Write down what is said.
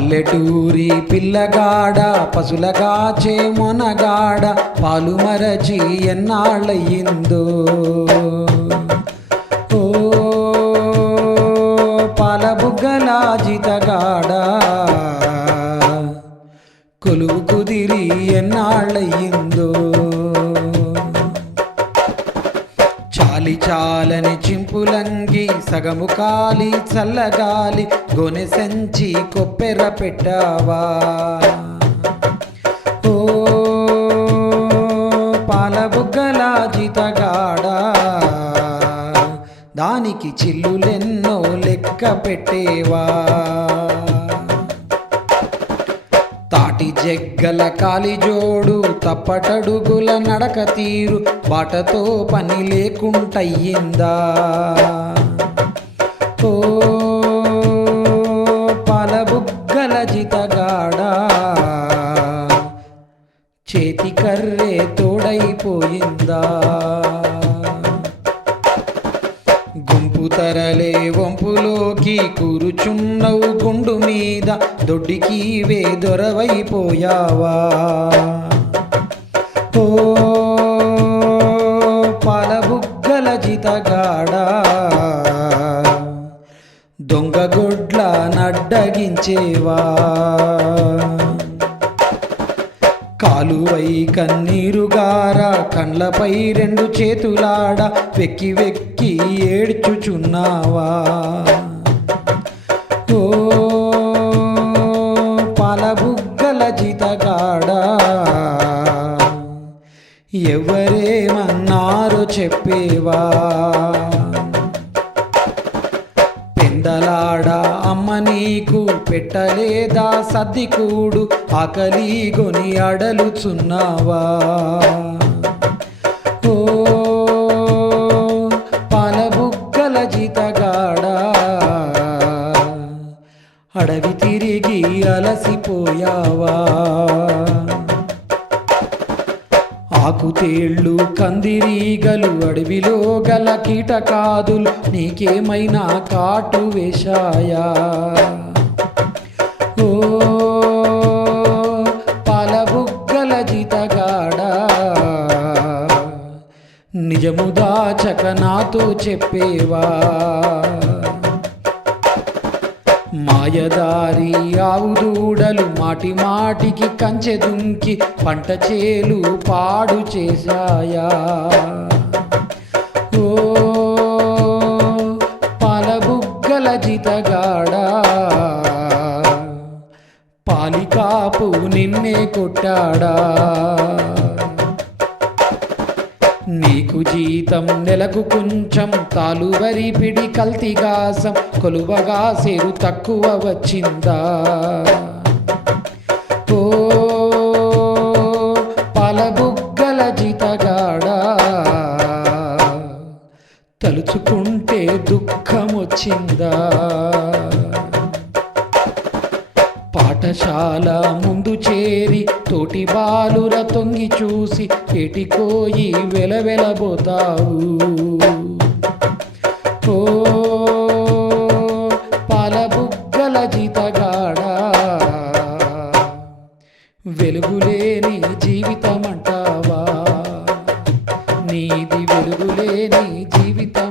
పల్లెటూరి పిల్లగాడ పశులగాచే మొనగాడ పాలు మరచి ఎన్నాళ్ళయ్యిందో. ఓ పాలబుగ్గలాజితగాడ కొలువు కుదిరి ఎన్నాళ్ళయ్యిందో. చాలి చాలని చింపులంగి సగము కాలి చల్లగాలి గొనె సంచి కొప్పెర పెట్టావా? ఓ పాల జితగాడ? దానికి చిల్లులెన్నో లెక్క పెట్టేవా? తాటి జగ్గల కాలి జోడు తప్పటడుగుల నడక తీరు బాటతో పని లేకుంటయ్యిందా? ఓ పాలబుగ్గల జితగాడా చేతి కర్రే తోడైపోయిందా. గుంపు తరలే వంపులోకి కూరుచున్నవు గుండు మీద దొడ్డికి వే దొరవైపోయావా. ఓ పాలబుగ్గల జితగాడా దొంగగొడ్ల నడ్డగించేవా? కాలువై కన్నీరుగార కండ్లపై రెండు చేతులాడ వెక్కి వెక్కి ఏడ్చుచున్నావా? ఓ పాలబుగ్గల జితగాడా ఎవరేమన్నారో చెప్పేవా? నీకు పెట్టలేదా సర్దికూడు ఆకలి గొని అడలుచున్నావా? ఓ పాలబుగ్గల జీతగాడా? అడవి తిరిగి అలసిపోయావా? ఆకుతేళ్ళు కందిరీగలు అడవిలో గల కీటకాదులు నీకేమైనా కాటు వేశాయా? పాలబుగ్గల జీతగాడా? నిజము దాచక నాతో చెప్పేవా? మాయదారి ఆవు దూడలు మాటి మాటికి కంచె దుంకి పంట చేలు పాడు చేశాయా? ఓ పాలబుగ్గల జితగాడా? కాపు నిన్నే కొట్టాడా? నీకు జీతం నెలకు కొంచెం తాలువరి పిడి కల్తీగాసం కొలువగా సేరు తక్కువ వచ్చిందా? ఓ పాలబుగ్గల జీతగాడా? తలుచుకుంటే దుఃఖం వచ్చిందా పాఠశాల ముందు చేరి తోటి బాలుర తొంగి చూసి ఏటికోయి వెలవెలబోతావు ఓ పాలబుగ్గల జీతగాడ. వెలుగులేని జీవితం అంటావా నీది వెలుగులేని జీవితం